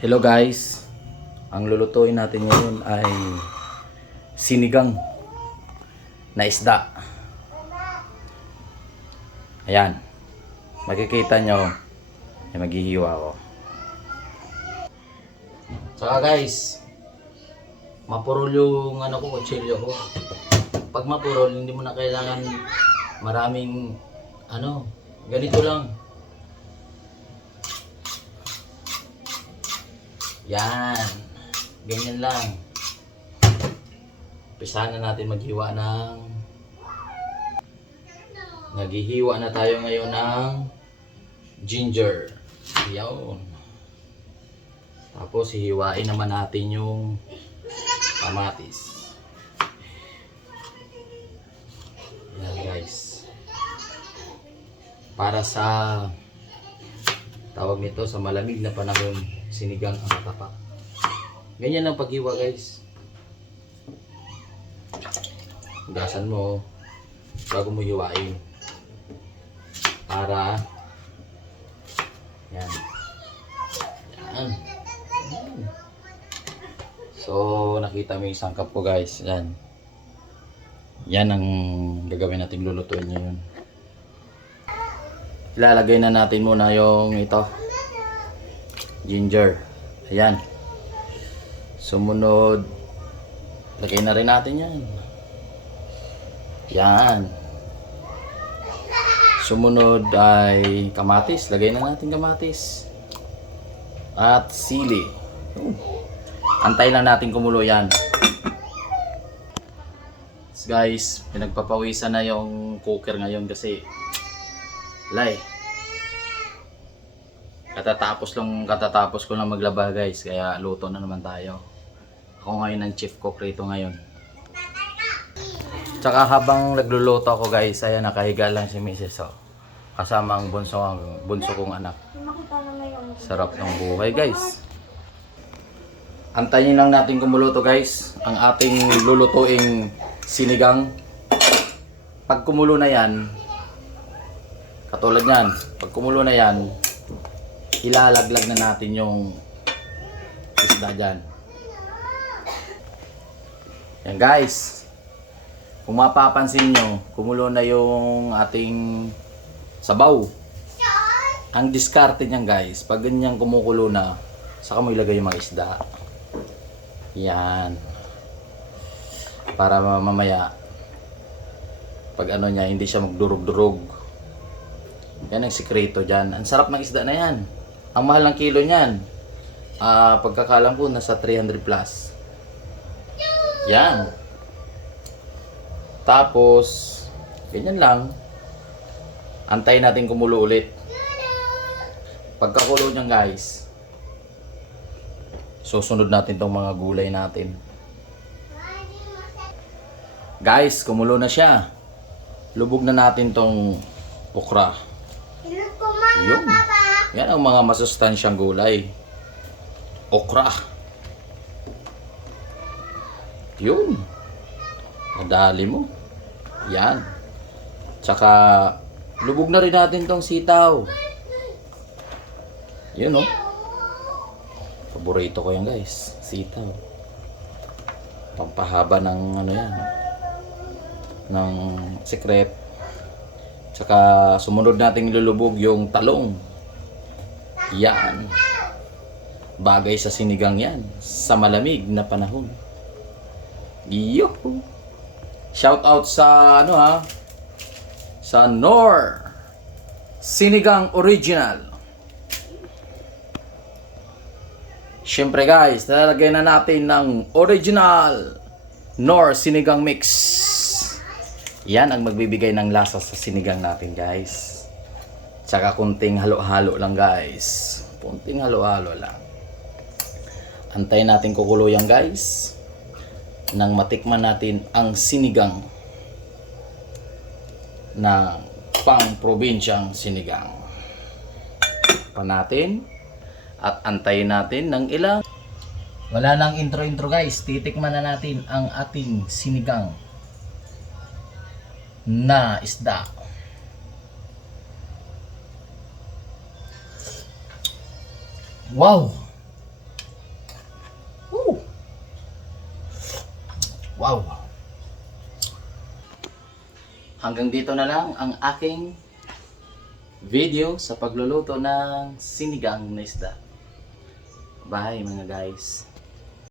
Hello guys, ang lulutuin natin ngayon ay sinigang na isda. Ayan, makikita nyo ay maghihiwa ko. Saka guys, mapurol yung kutsilyo ko. Pag mapurol, hindi mo na kailangan maraming ganito lang. Yan. Ganyan lang. Umpisahan na natin maghiwa ng... Naghihiwa na tayo ngayon ng ginger. Yan. Tapos hihiwain naman natin yung kamatis. Yan guys. Para sa tawag nito sa malamig na panahon, sinigang ang matapak. Ganyan lang paghiwa guys. Hugasan mo bago mo hiwain. Para yan. Yan. So nakita mo yung sangkap ko guys. Yan. Yan ang gagawin natin, lulutuin ngayon. Ilalagay na natin muna yung ito. Ginger. Ayan. Sumunod. Lagay na rin natin yan. Yan. Sumunod ay kamatis. Lagay na natin kamatis. At sili. Antay lang natin kumulo yan. Guys, pinagpapawisan na yung cooker ngayon kasi katatapos ko lang maglaba guys, kaya luto na naman tayo. Ako ngayon ang chief cook rito ngayon. Tsaka habang nagluluto ako guys, ayan, nakahiga lang si Mrs. Kasama ang bunso kong anak. Sarap ng buhay guys. Antayin lang natin kumuluto guys ang ating lulutuing sinigang. Pag kumulo na yan, katulad yan, pag kumulo na yan, ilalaglag na natin yung isda dyan. Yan guys, kung mapapansin nyo, kumulo na yung ating sabaw. Ang diskarte niyan guys, pag ganyan kumukulo na, saka mo ilagay yung mga isda. Yan. Para mamaya, pag niya, hindi siya magdurog-durog. Yan ang sikreto dyan. Ang sarap ng isda na yan. Ang mahal ng kilo niyan, pagkakalam ko nasa 300 plus. Yan. Tapos ganyan lang. Antayin natin kumulo ulit. Pagkakulo niyan guys, susunod natin tong mga gulay natin. Guys, kumulo na siya. Lubog na natin tong okra. Yun. Yan ang mga masustansyang gulay. Okra. Yun. Madali mo. Yan. Tsaka, lubog na rin natin tong sitaw. Yun paborito ko yan guys. Sitaw. Pampahaba ng yan. Ng secret. Tsaka, sumunod nating lulubog yung talong. Yan. Bagay sa sinigang yan. Sa malamig na panahon. Yuhu. Shout out sa sa Nor Sinigang Original. Siyempre guys, lalagay na natin ng original Nor Sinigang Mix. Yan ang magbibigay ng lasa sa sinigang natin guys. Tsaka kunting halo-halo lang guys. Kunting halo-halo lang. Antayin natin kukulo yan guys. Nang matikman natin ang sinigang na pang-probinsyang sinigang. Pa natin. At antayin natin ng ilang. Wala nang intro-intro guys. Titikman na natin ang ating sinigang na isda. Wow! Wow! Hanggang dito na lang ang aking video sa pagluluto ng sinigang na isda. Bye mga guys.